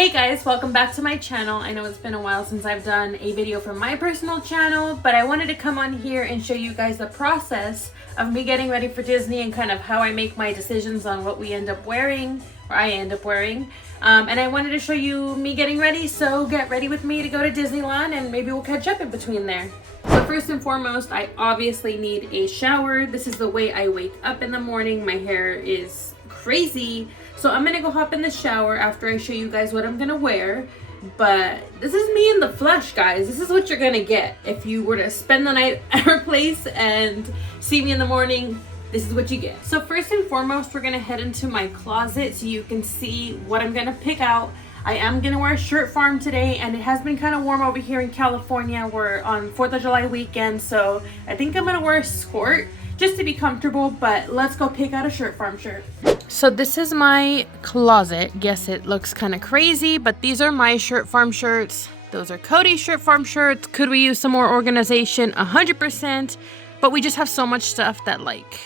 Hey guys, welcome back to my channel. I know it's been a while since I've done a video from my personal channel, but I wanted to come on here and show you guys the process of me getting ready for Disney and kind of how I make my decisions on what we end up wearing, or I end up wearing. And I wanted to show you me getting ready, so get ready with me to go to Disneyland and maybe we'll catch up in between there. So first and foremost, I obviously need a shower. This is the way I wake up in the morning. My hair is crazy. So I'm gonna go hop in the shower after I show you guys what I'm gonna wear. But this is me in the flesh, guys. This is what you're gonna get if you were to spend the night at our place and see me in the morning. This is what you get. So first and foremost, we're gonna head into my closet so you can see what I'm gonna pick out. I am gonna wear a shirt farm today, and it has been kind of warm over here in California. We're on 4th of July weekend, so I think I'm gonna wear a skirt just to be comfortable, but let's go pick out a shirt farm shirt. So this is my closet. Guess it looks kind of crazy, but these are my shirt farm shirts. Those are Cody's shirt farm shirts. Could we use some more organization? 100%, but we just have so much stuff that like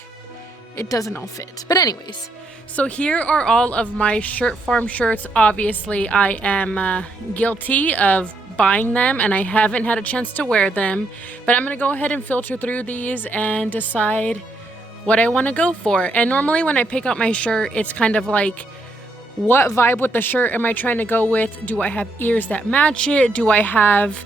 it doesn't all fit. But anyways, so here are all of my shirt farm shirts. Obviously I am guilty of buying them and I haven't had a chance to wear them, but I'm gonna go ahead and filter through these and decide what I want to go for. And normally when I pick out my shirt, it's kind of like, what vibe with the shirt am I trying to go with? Do I have ears that match it? Do I have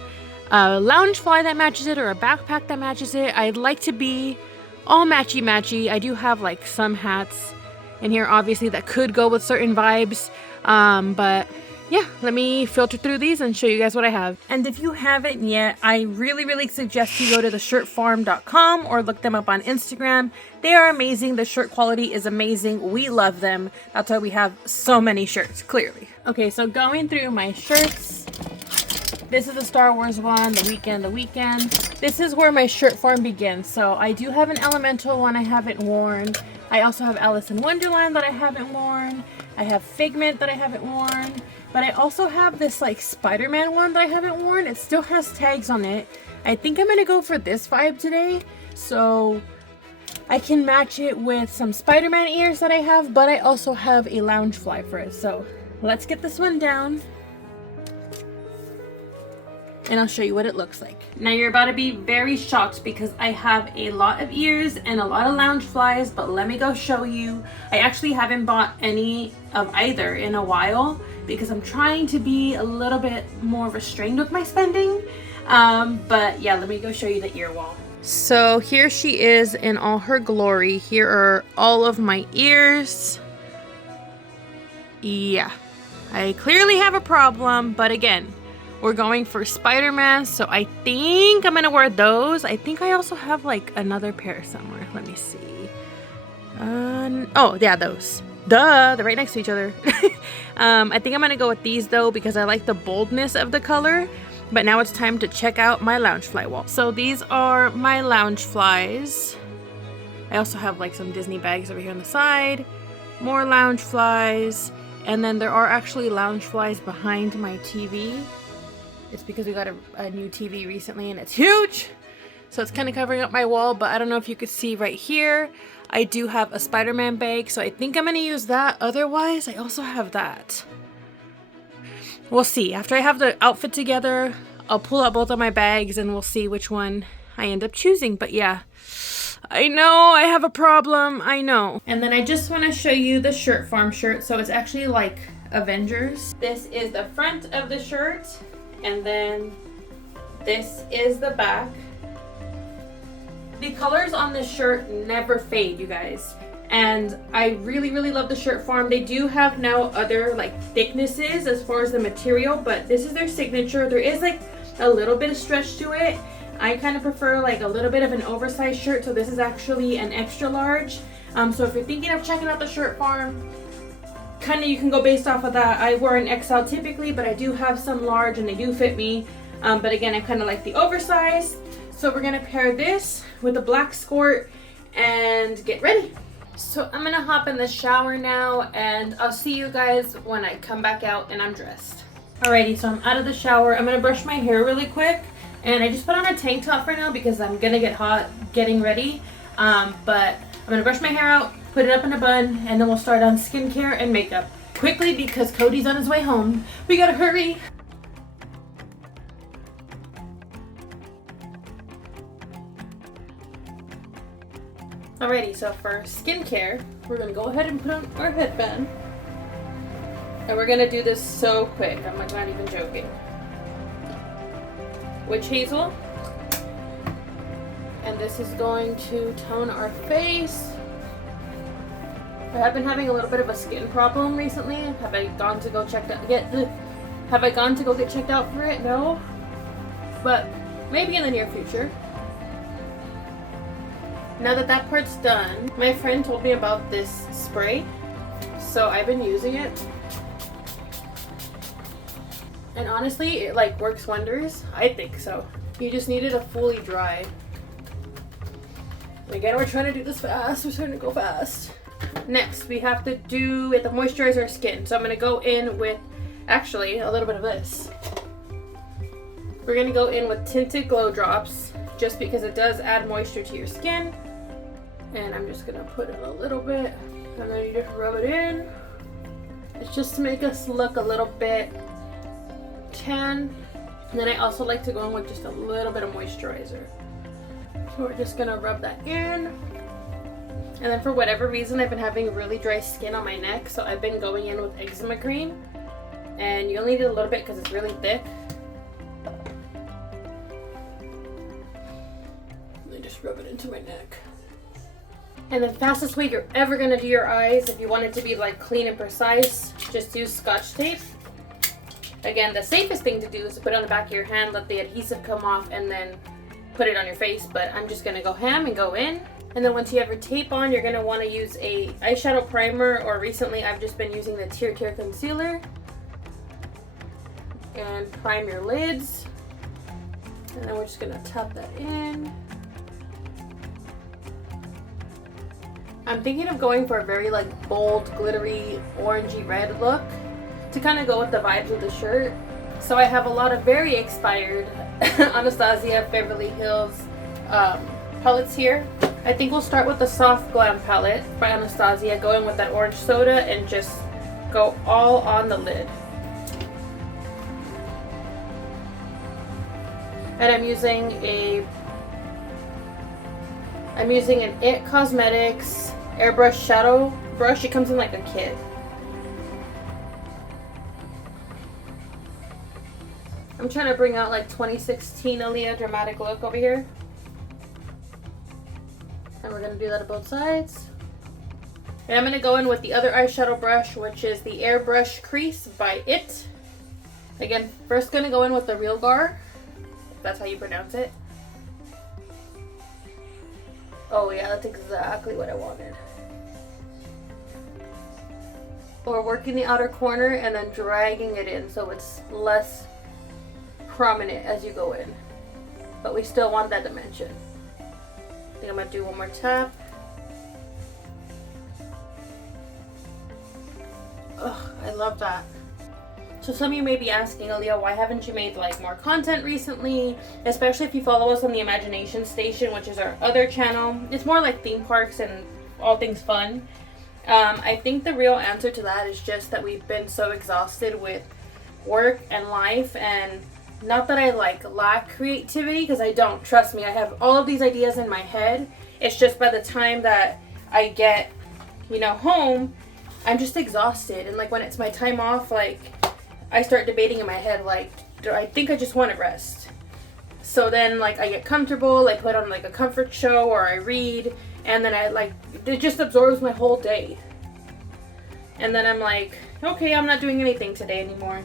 a lounge fly that matches it or a backpack that matches it? I'd like to be all matchy. I do have like some hats in here obviously that could go with certain vibes, but yeah, let me filter through these and show you guys what I have. And if you haven't yet, I really suggest you go to theshirtfarm.com or look them up on Instagram. They are amazing. The shirt quality is amazing. We love them. That's why we have so many shirts, clearly. Okay, so going through my shirts. This is the Star Wars one, the weekend. This is where my shirt farm begins. So I do have an Elemental one I haven't worn. I also have Alice in Wonderland that I haven't worn. I have Figment that I haven't worn. But I also have this like Spider-Man one that I haven't worn. It still has tags on it. I think I'm gonna go for this vibe today, so I can match it with some Spider-Man ears that I have, but I also have a lounge fly for it. So let's get this one down and I'll show you what it looks like. Now you're about to be very shocked because I have a lot of ears and a lot of lounge flies, but let me go show you. I actually haven't bought any of either in a while because I'm trying to be a little bit more restrained with my spending. But yeah, let me go show you the ear wall. So here she is in all her glory. Here are all of my ears. Yeah, I clearly have a problem, but again, we're going for Spider-Man, so I think I'm gonna wear those. I think I also have like another pair somewhere. Let me see. Oh yeah, those. Duh, they're right next to each other. I think I'm gonna go with these though because I like the boldness of the color. But now it's time to check out my lounge fly wall. So these are my lounge flies. I also have like some Disney bags over here on the side. More lounge flies. And then there are actually lounge flies behind my TV. It's because we got a new TV recently and it's huge. So it's kind of covering up my wall, but I don't know if you could see right here. I do have a Spider-Man bag, so I think I'm gonna use that. Otherwise, I also have that. We'll see. After I have the outfit together, I'll pull out both of my bags and we'll see which one I end up choosing. But yeah, I know I have a problem. I know. And then I just want to show you the shirt farm shirt. So it's actually like Avengers. This is the front of the shirt. And then this is the back. The colors on this shirt never fade, you guys. And I really love the shirt farm. They do have now other like thicknesses as far as the material, but this is their signature. There is like a little bit of stretch to it. I kind of prefer like a little bit of an oversized shirt, so this is actually an extra large. So if you're thinking of checking out the shirt farm, kind of you can go based off of that. I wear an XL typically, but I do have some large and they do fit me. But again, I kind of like the oversized. So we're gonna pair this with a black skirt and get ready. So I'm gonna hop in the shower now and I'll see you guys when I come back out and I'm dressed. Alrighty, so I'm out of the shower. I'm gonna brush my hair really quick, and I just put on a tank top for now because I'm gonna get hot getting ready. But I'm gonna brush my hair out, put it up in a bun, and then we'll start on skincare and makeup. quickly because Cody's on his way home. We gotta hurry. Alrighty, so for skincare, we're gonna go ahead and put on our headband. And we're gonna do this so quick, I'm like not even joking. Witch hazel. And this is going to tone our face. I have been having a little bit of a skin problem recently. Have I gone to go checked out Have I gone to go get checked out for it? No. But maybe in the near future. Now that that part's done, my friend told me about this spray. So I've been using it. And honestly, it like works wonders. I think so. You just need it to fully dry. Again, we're trying to do this fast. We're trying to go fast. Next, we have to moisturize our skin. So I'm going to go in with, actually, a little bit of this. We're going to go in with Tinted Glow Drops, just because it does add moisture to your skin. And I'm just going to put in a little bit, and then you just rub it in. It's just to make us look a little bit tan. And then I also like to go in with just a little bit of moisturizer. So we're just going to rub that in. And then for whatever reason, I've been having really dry skin on my neck, so I've been going in with eczema cream. And you only need a little bit because it's really thick. And then just rub it into my neck. And the fastest way you're ever going to do your eyes, if you want it to be like clean and precise, just use Scotch tape. Again, the safest thing to do is to put it on the back of your hand, let the adhesive come off, and then put it on your face. But I'm just going to go ham and go in. And then once you have your tape on, you're going to want to use a eyeshadow primer, or recently I've just been using the Tear concealer. And prime your lids. And then we're just going to tap that in. I'm thinking of going for a very like bold, glittery, orangey red look to kind of go with the vibes of the shirt. So I have a lot of very expired Anastasia Beverly Hills palettes here. I think we'll start with the Soft Glam palette by Anastasia, go in with that orange soda and just go all on the lid. And I'm using an It Cosmetics airbrush shadow brush. It comes in like a kit. I'm trying to bring out like 2016 Aaliyah dramatic look over here. And we're going to do that on both sides. And I'm going to go in with the other eyeshadow brush, which is the Airbrush Crease by It. Again, first going to go in with the Real Gar, if that's how you pronounce it. Oh yeah, that's exactly what I wanted. Or working the outer corner and then dragging it in so it's less prominent as you go in. But we still want that dimension. I think I'm going to do one more tap. Ugh, I love that. So some of you may be asking, Aaliyah, why haven't you made like more content recently? Especially if you follow us on the Imagination Station, which is our other channel. It's more like theme parks and all things fun. I think the real answer to that is just that we've been so exhausted with work and life, and not that I like lack creativity, because I don't. Trust me, I have all of these ideas in my head. It's just by the time that I get, home, I'm just exhausted. And like when it's my time off, like I start debating in my head, like, I think I just want to rest. So then like I get comfortable, I put on like a comfort show or I read, and then it just absorbs my whole day. And then I'm like, okay, I'm not doing anything today anymore.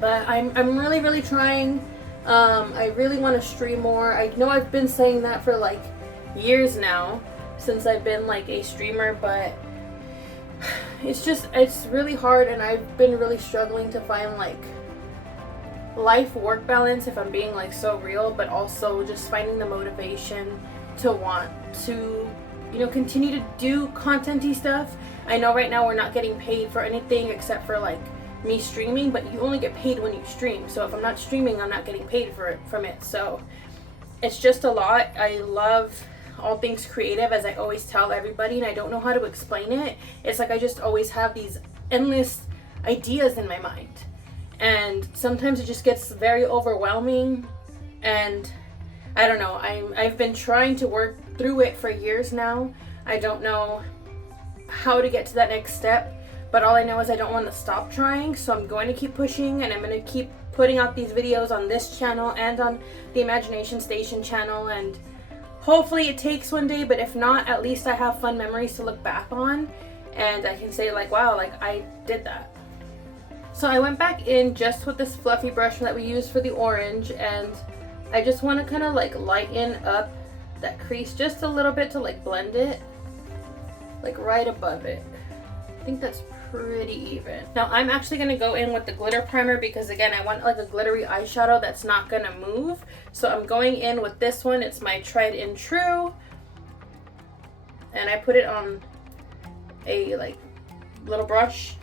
But I'm really, really trying. I really want to stream more. I know I've been saying that for like years now, since I've been like a streamer, but it's really hard, and I've been really struggling to find like life-work balance, if I'm being like so real, but also just finding the motivation to want to, continue to do content-y stuff. I know right now we're not getting paid for anything except for like me streaming, but you only get paid when you stream. So if I'm not streaming, I'm not getting paid from it. So it's just a lot. I love all things creative, as I always tell everybody, and I don't know how to explain it. It's like I just always have these endless ideas in my mind. And sometimes it just gets very overwhelming, and I don't know, I've been trying to work through it for years now. I don't know how to get to that next step, but all I know is I don't want to stop trying, so I'm going to keep pushing, and I'm going to keep putting out these videos on this channel and on the Imagination Station channel, and hopefully it takes one day, but if not, at least I have fun memories to look back on, and I can say like, wow, like I did that. So I went back in just with this fluffy brush that we used for the orange, and I just want to kind of like lighten up that crease just a little bit to like blend it, like right above it. I think that's pretty even. Now I'm actually going to go in with the glitter primer because again, I want like a glittery eyeshadow that's not going to move. So I'm going in with this one. It's my Tried and True. And I put it on a like little brush.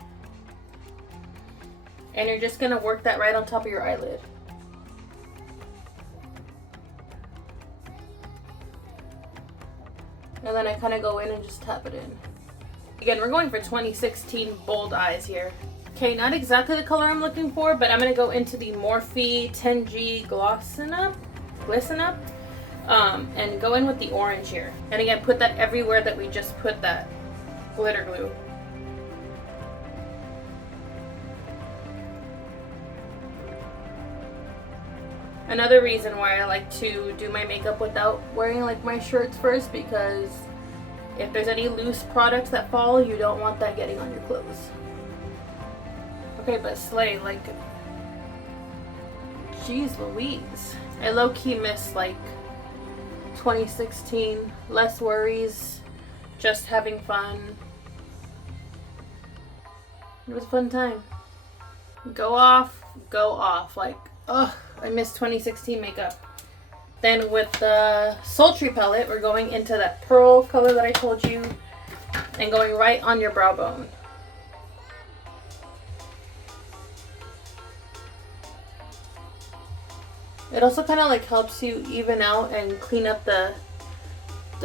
And you're just going to work that right on top of your eyelid. And then I kind of go in and just tap it in. Again, we're going for 2016 bold eyes here. Okay, not exactly the color I'm looking for, but I'm going to go into the Morphe 10G Glisten Up, and go in with the orange here. And again, put that everywhere that we just put that glitter glue. Another reason why I like to do my makeup without wearing like my shirts first, because if there's any loose products that fall, you don't want that getting on your clothes. Okay, but slay, like, geez Louise. I low-key miss like 2016, less worries, just having fun. It was a fun time. Go off, like, ugh, I miss 2016 makeup. Then with the Sultry palette, we're going into that pearl color that I told you and going right on your brow bone. It also kind of like helps you even out and clean up the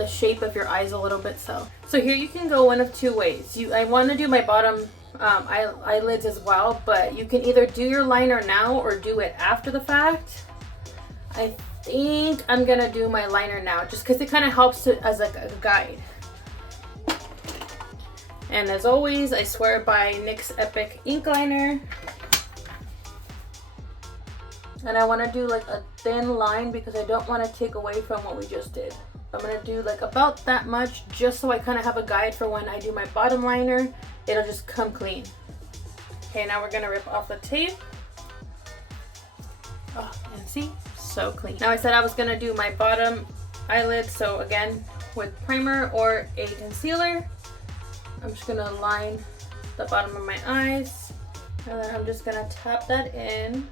shape of your eyes a little bit. So here you can go one of two ways. I want to do my bottom eyelids as well, but you can either do your liner now or do it after the fact. I think I'm gonna do my liner now just because it kind of helps as like a guide. And as always, I swear by NYX Epic ink liner. And I want to do like a thin line because I don't want to take away from what we just did. I'm gonna do like about that much just so I kind of have a guide for when I do my bottom liner. It'll just come clean. Okay, now we're gonna rip off the tape. Oh, and see? So clean. Now I said I was gonna do my bottom eyelid, so again, with primer or a concealer, I'm just gonna line the bottom of my eyes. And then I'm just gonna tap that in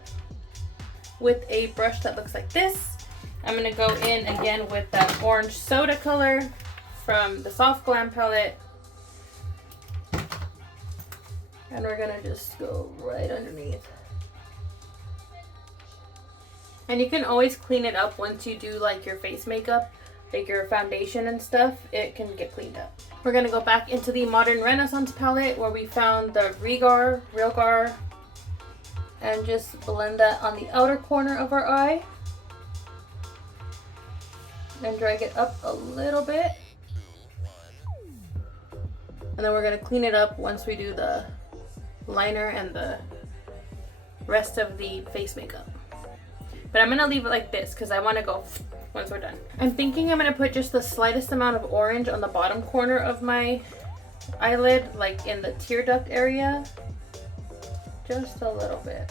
with a brush that looks like this. I'm gonna go in again with that orange soda color from the Soft Glam palette. And we're gonna just go right underneath. And you can always clean it up once you do like your face makeup, like your foundation and stuff, it can get cleaned up. We're gonna go back into the Modern Renaissance palette where we found the Realgar, and just blend that on the outer corner of our eye. And drag it up a little bit. And then we're gonna clean it up once we do the liner and the rest of the face makeup. But I'm gonna leave it like this because I wanna go once we're done. I'm thinking I'm gonna put just the slightest amount of orange on the bottom corner of my eyelid, like in the tear duct area. Just a little bit.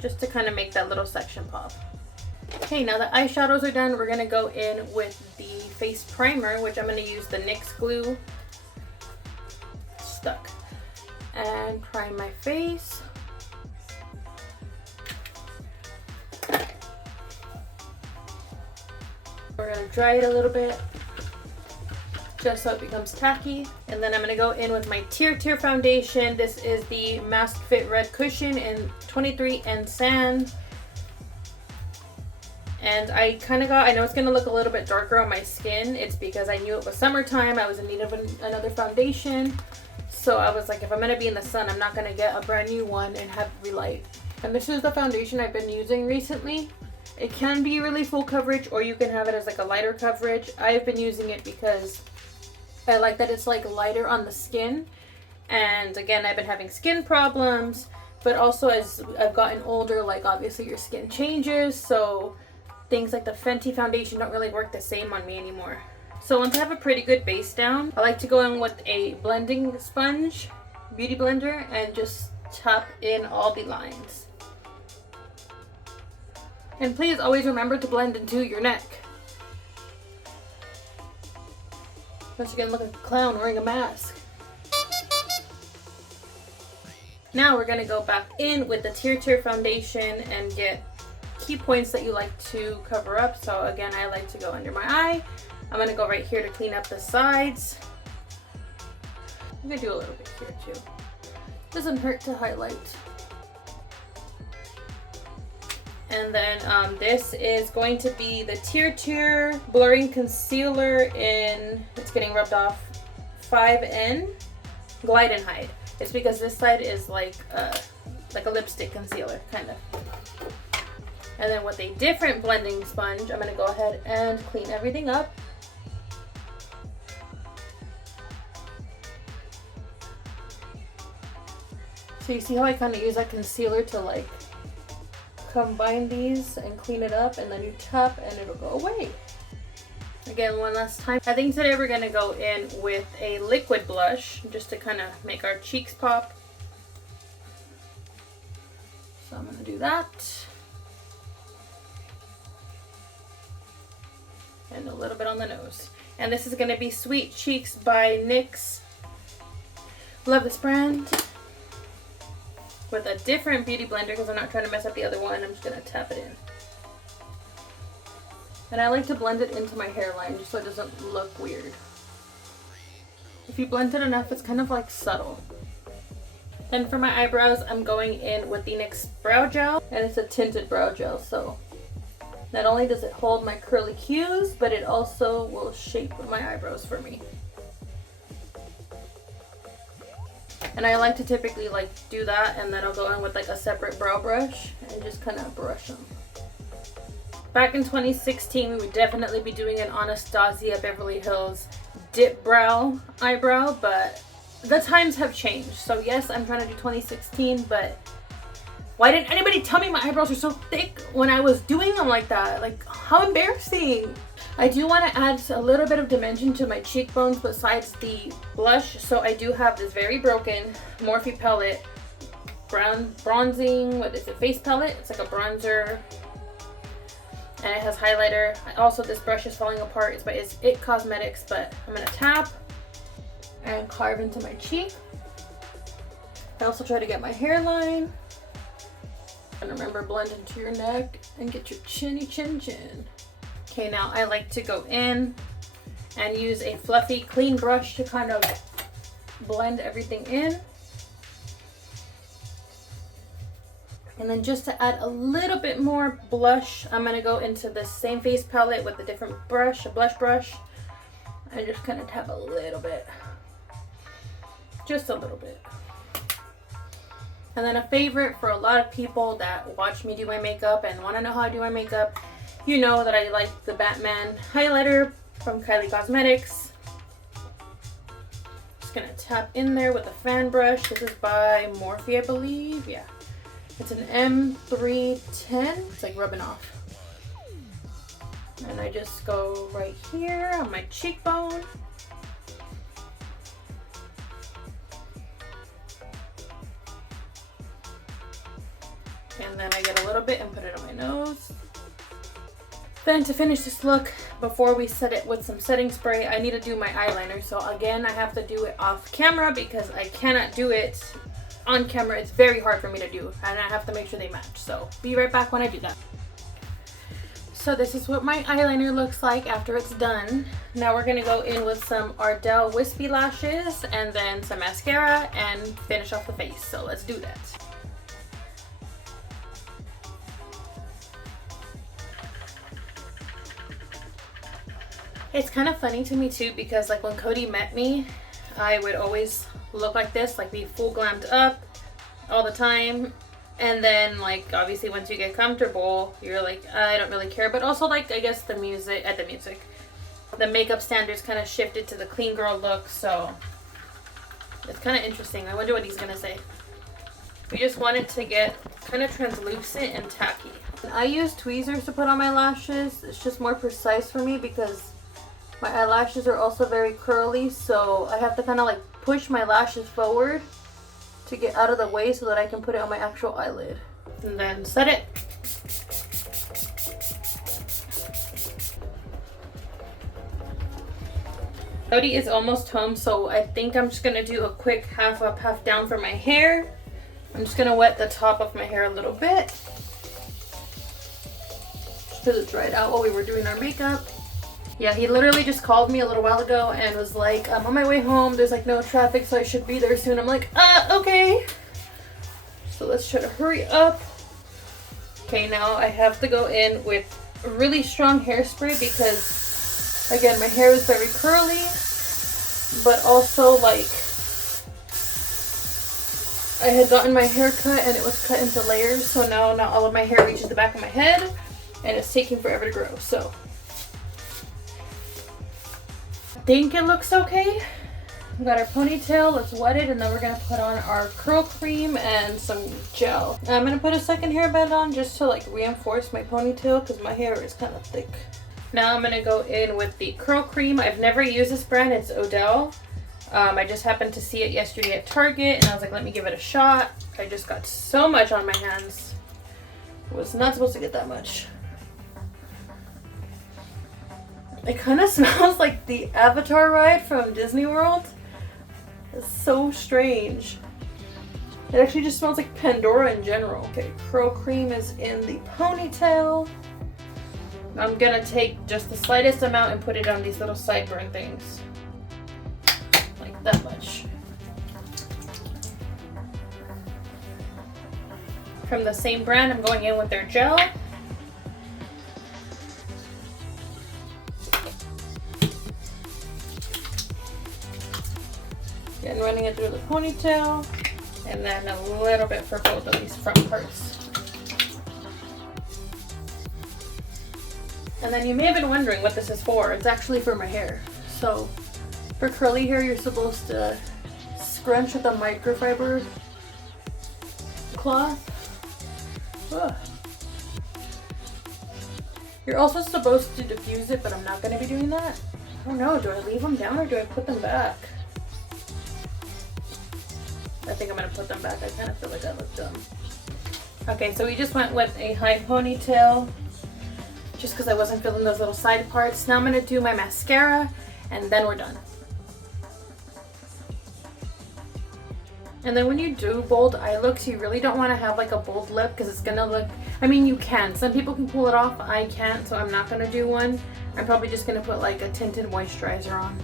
Just to kind of make that little section pop. Okay, now the eyeshadows are done. We're gonna go in with the face primer, which I'm gonna use the NYX glue. Stuck. And prime my face. We're gonna dry it a little bit just so it becomes tacky. And then I'm gonna go in with my Tear foundation. This is the Mask Fit Red Cushion in 23 and Sand. And I know it's gonna look a little bit darker on my skin. It's because I knew it was summertime. I was in need of another foundation. So I was like, if I'm gonna be in the sun, I'm not gonna get a brand new one and have it relight. And this is the foundation I've been using recently. It can be really full coverage, or you can have it as like a lighter coverage. I've been using it because I like that it's like lighter on the skin. And again, I've been having skin problems, but also as I've gotten older, like obviously your skin changes, so things like the Fenty foundation don't really work the same on me anymore. So once I have a pretty good base down, I like to go in with a blending sponge, beauty blender, and just tap in all the lines. And please always remember to blend into your neck. Unless you're gonna look like a clown wearing a mask. Now we're gonna go back in with the Tear foundation and get key points that you like to cover up. So again, I like to go under my eye. I'm gonna go right here to clean up the sides. I'm gonna do a little bit here too. Doesn't hurt to highlight. And then this is going to be the Tear Blurring Concealer in, it's getting rubbed off, 5N Glide and Hide. It's because this side is like a lipstick concealer, kind of. And then with a different blending sponge, I'm going to go ahead and clean everything up. So you see how I kind of use that concealer to like combine these and clean it up, and then you tap and it'll go away. Again, one last time. I think today we're going to go in with a liquid blush just to kind of make our cheeks pop. So I'm going to do that. And a little bit on the nose. And this is going to be Sweet Cheeks by NYX. Love this brand. With a different beauty blender because I'm not trying to mess up the other one. I'm just going to tap it in. And I like to blend it into my hairline just so it doesn't look weird. If you blend it enough, it's kind of like subtle. Then for my eyebrows, I'm going in with the NYX Brow Gel. And it's a tinted brow gel, so not only does it hold my curly hues, but it also will shape my eyebrows for me. And I like to typically like do that, and then I'll go in with like a separate brow brush and just kind of brush them. Back in 2016, we would definitely be doing an Anastasia Beverly Hills dip brow eyebrow, but the times have changed. So yes, I'm trying to do 2016, but why didn't anybody tell me my eyebrows are so thick when I was doing them like that? Like, how embarrassing. I do want to add a little bit of dimension to my cheekbones besides the blush. So I do have this very broken Morphe palette bronzing, what is it, face palette. It's like a bronzer. And it has highlighter. Also, this brush is falling apart. It's by It Cosmetics, but I'm going to tap and carve into my cheek. I also try to get my hairline. And remember, blend into your neck and get your chinny chin chin. Okay, now I like to go in and use a fluffy, clean brush to kind of blend everything in. And then just to add a little bit more blush, I'm going to go into the same face palette with a different brush, a blush brush, and just kind of tap a little bit. Just a little bit. And then a favorite for a lot of people that watch me do my makeup and want to know how I do my makeup, you know that I like the Batman highlighter from Kylie Cosmetics. Just going to tap in there with a fan brush. This is by Morphe, I believe. Yeah. It's an M310. It's like rubbing off. And I just go right here on my cheekbone. And then I get a little bit and put it on my nose. Then to finish this look, before we set it with some setting spray, I need to do my eyeliner. So again, I have to do it off camera because I cannot do it on camera. It's very hard for me to do, and I have to make sure they match. So be right back when I do that. So this is what my eyeliner looks like after it's done. Now we're gonna go in with some Ardell Wispy lashes and then some mascara and finish off the face. So let's do that. It's kind of funny to me too, because like when Cody met me, I would always look like this, like be full glammed up all the time. And then like obviously once you get comfortable, you're like, I don't really care. But also like I guess the makeup standards kind of shifted to the clean girl look. So it's kind of interesting. I wonder what he's gonna say. We just want it to get kind of translucent and tacky. I use tweezers to put on my lashes. It's just more precise for me because my eyelashes are also very curly, so I have to kind of like push my lashes forward to get out of the way so that I can put it on my actual eyelid. And then set it. Cody is almost home, so I think I'm just gonna do a quick half up, half down for my hair. I'm just gonna wet the top of my hair a little bit. Just because it dried out while we were doing our makeup. Yeah, he literally just called me a little while ago and was like, I'm on my way home. There's like no traffic, so I should be there soon. I'm like, okay. So let's try to hurry up. Okay, now I have to go in with really strong hairspray because, again, my hair is very curly, but also like I had gotten my hair cut and it was cut into layers. So now not all of my hair reaches the back of my head and it's taking forever to grow. So I think it looks okay. We got our ponytail, let's wet it, and then we're gonna put on our curl cream and some gel. I'm gonna put a second hairband on just to like reinforce my ponytail because my hair is kind of thick. Now I'm gonna go in with the curl cream. I've never used this brand, it's Odell. I just happened to see it yesterday at Target and I was like, let me give it a shot. I just got so much on my hands. I was not supposed to get that much. It kind of smells like the Avatar ride from Disney World. It's so strange. It actually just smells like Pandora in general. Okay, curl cream is in the ponytail. I'm gonna take just the slightest amount and put it on these little sideburn things. Like that much. From the same brand, I'm going in with their gel. And running it through the ponytail, and then a little bit for both of these front parts. And then you may have been wondering what this is for. It's actually for my hair. So for curly hair, you're supposed to scrunch with a microfiber cloth. Ugh. You're also supposed to diffuse it, but I'm not going to be doing that. I don't know, do I leave them down or do I put them back? I think I'm going to put them back. I kind of feel like I look dumb. Okay, so we just went with a high ponytail just because I wasn't feeling those little side parts. Now I'm going to do my mascara and then we're done. And then when you do bold eye looks, you really don't want to have like a bold lip because it's going to look, I mean you can. Some people can pull it off. I can't, so I'm not going to do one. I'm probably just going to put like a tinted moisturizer on.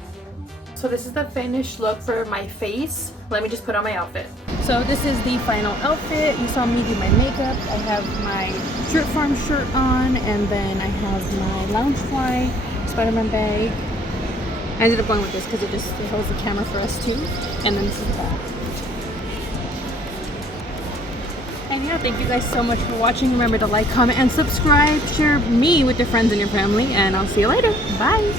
So this is the finished look for my face. Let me just put on my outfit. So this is the final outfit. You saw me do my makeup. I have my Jerk Farm shirt on, and then I have my Loungefly Spider-Man bag. I ended up going with this because it holds the camera for us too. And then this is the back. And yeah, thank you guys so much for watching. Remember to like, comment, and subscribe. Share me with your friends and your family, and I'll see you later. Bye!